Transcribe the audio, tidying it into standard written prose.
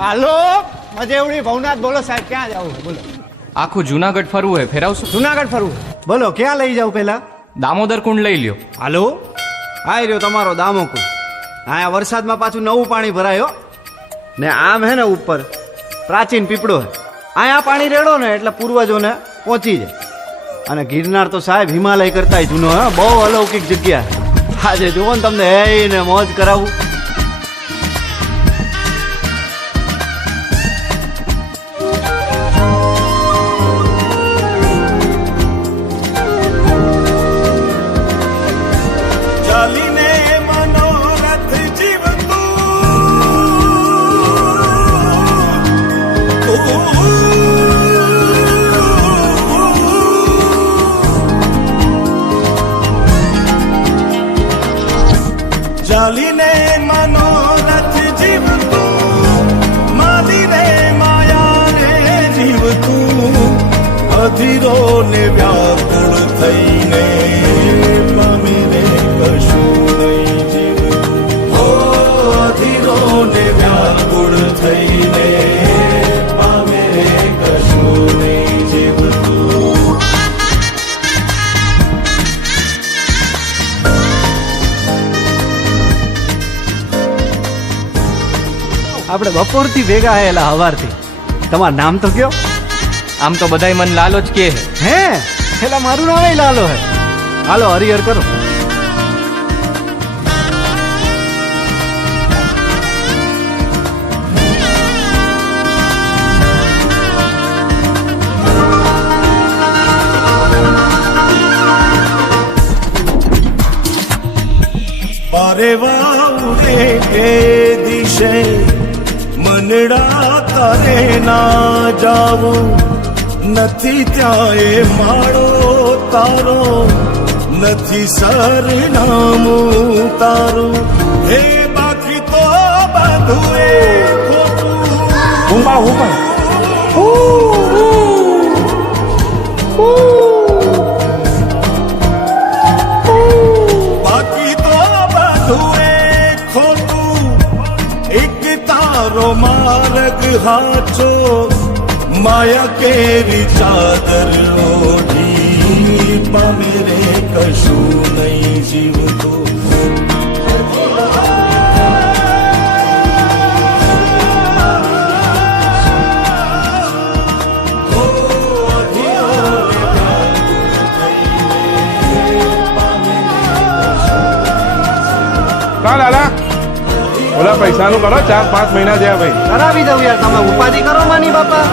હાલો મજેવડી ભવનાથ બોલો સાહેબ, ક્યાં જાવ બોલો? આખું જુનાગઢ ફરવું હે, ફેરાવશો? જુનાગઢ ફરવું બોલો, ક્યાં લઈ જાવ પેલા? દામોદર કુંડ લઈ લ્યો. હાલો આઈ રહ્યો તમારો દામોકુંડ. અહીંયા વરસાદમાં પાછું નવું પાણી ભરાયો ને આમ હે ને ઉપર પ્રાચીન પીપળો હે. અહીંયા પાણી રેડો ને એટલે પૂર્વજોને પહોંચી જાય. અને ગિરનાર તો સાહેબ હિમાલય કરતાંય જૂનો હે, બહુ અલૌકિક જગ્યા. આજે જુઓ ને તમને હે ને મોજ કરાવું. ચાલીને મનોરથ જીવતું, માલી રે માયા રે જીવતું, અધીરો ને વ્યાકુળ થઈને પામી રે કશું નહીં જીવતું. હો અધીરો ને વ્યાકુળ થઈને પામે રે કશું નહીં જીવતું. આપણે બપોરથી ભેગા આયેલા હવારથી. તમારું નામ તો કયો? આમ તો બધાય મન લાલો જ કે હે પેલા મારું નામ લાલો હે. હાલો હરિહર કરો. પારે વાઉરે કે દિશે મનડા તારે ના જાવું, નથી ત્યાં એ માળો તારો, નથી સરનામું તારું. હે બાકી તો બધું એ ખોટું. બાકી તો બધું એ ખોટું, એક તારો માર્ગ હાચો, માયા કેરી ચાદર ઓઢી પામે રે કશું નહીં જીવતું. લાલા ઓલા પૈસાનું કરો, 4-5 મહિના થયા ભાઈ. કરાવી દઉં યાર, તમે ઉપાધિ કરો માની બાપા.